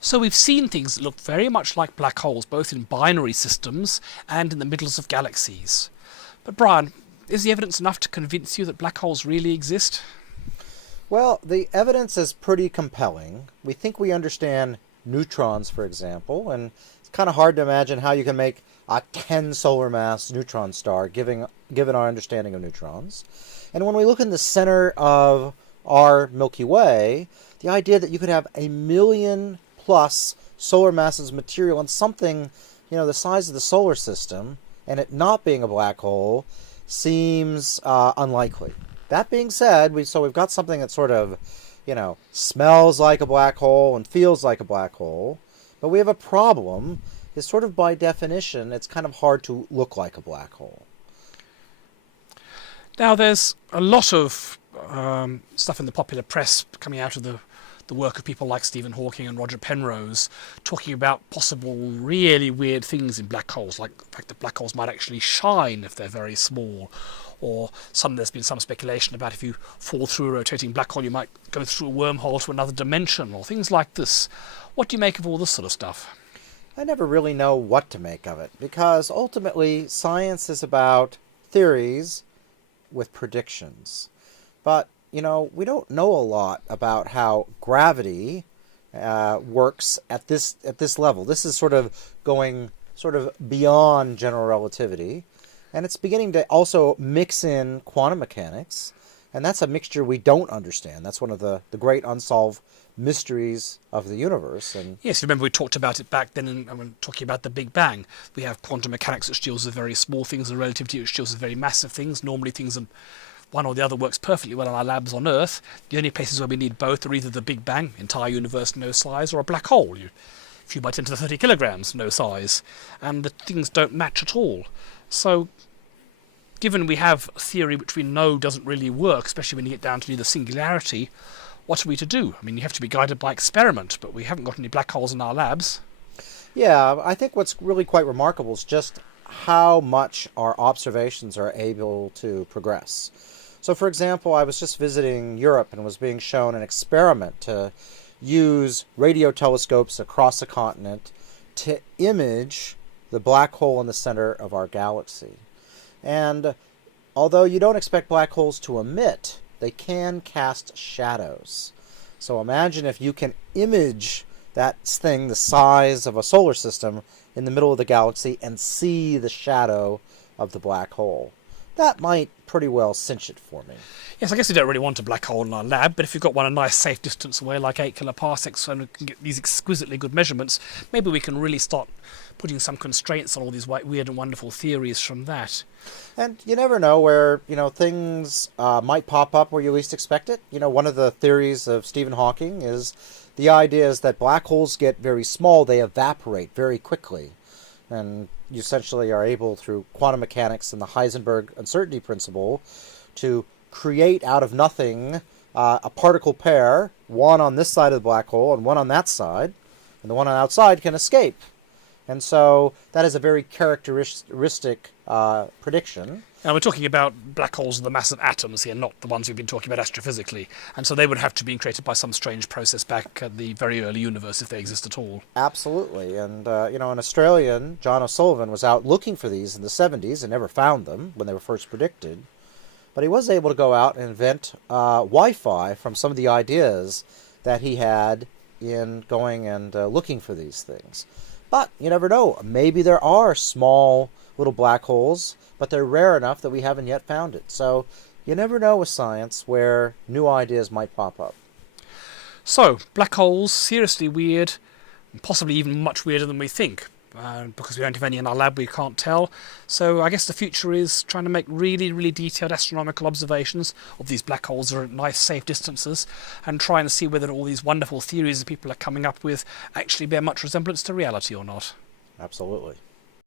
So we've seen things that look very much like black holes, both in binary systems and in the middles of galaxies. But Brian, is the evidence enough to convince you that black holes really exist? Well, the evidence is pretty compelling. We think we understand neutrons, for example, and it's kind of hard to imagine how you can make a 10 solar mass neutron star, given our understanding of neutrons. And when we look in the center of our Milky Way, the idea that you could have a million plus solar masses of material in something, the size of the solar system, and it not being a black hole, seems unlikely. That being said, we've got something that sort of, smells like a black hole and feels like a black hole, but we have a problem. Is sort of by definition, it's kind of hard to look like a black hole. Now, there's a lot of stuff in the popular press coming out of the work of people like Stephen Hawking and Roger Penrose, talking about possible really weird things in black holes, like the fact that black holes might actually shine if they're very small, or there's been some speculation about if you fall through a rotating black hole you might go through a wormhole to another dimension, or things like this. What do you make of all this sort of stuff? I never really know what to make of it, because ultimately science is about theories with predictions. But we don't know a lot about how gravity works at this level. This is sort of going beyond general relativity, and it's beginning to also mix in quantum mechanics, and that's a mixture we don't understand. That's one of the great unsolved mysteries of the universe. And yes, remember we talked about it back then when talking about the Big Bang. We have quantum mechanics which deals with very small things, and relativity which deals with very massive things. Normally things are one or the other works perfectly well in our labs on Earth. The only places where we need both are either the Big Bang, entire universe, no size, or a black hole, a few by 10 to the 30 kilograms, no size. And the things don't match at all. So, given we have a theory which we know doesn't really work, especially when you get down to the singularity, what are we to do? I mean, you have to be guided by experiment, but we haven't got any black holes in our labs. Yeah, I think what's really quite remarkable is just how much our observations are able to progress. So, for example, I was just visiting Europe and was being shown an experiment to use radio telescopes across a continent to image the black hole in the center of our galaxy. And although you don't expect black holes to emit, they can cast shadows. So imagine if you can image that thing the size of a solar system in the middle of the galaxy and see the shadow of the black hole. That might pretty well cinch it for me. Yes, I guess we don't really want a black hole in our lab, but if you've got one a nice safe distance away, like 8 kiloparsecs, and we can get these exquisitely good measurements, maybe we can really start putting some constraints on all these weird and wonderful theories from that. And you never know where, things might pop up where you least expect it. One of the theories of Stephen Hawking is the idea is that black holes get very small, they evaporate very quickly. And you essentially are able, through quantum mechanics and the Heisenberg uncertainty principle, to create out of nothing a particle pair, one on this side of the black hole and one on that side, and the one on the outside can escape. And so that is a very characteristic prediction. Now we're talking about black holes of the mass of atoms here, not the ones we've been talking about astrophysically. And so they would have to be created by some strange process back at the very early universe, if they exist at all. Absolutely. And, an Australian, John O'Sullivan, was out looking for these in the 70s and never found them when they were first predicted. But he was able to go out and invent Wi-Fi from some of the ideas that he had in going and looking for these things. But you never know. Maybe there are small little black holes, but they're rare enough that we haven't yet found it. So you never know with science where new ideas might pop up. So, black holes, seriously weird, and possibly even much weirder than we think. Because we don't have any in our lab, we can't tell. So I guess the future is trying to make really, really detailed astronomical observations of these black holes that are at nice, safe distances, and try and see whether all these wonderful theories that people are coming up with actually bear much resemblance to reality or not. Absolutely.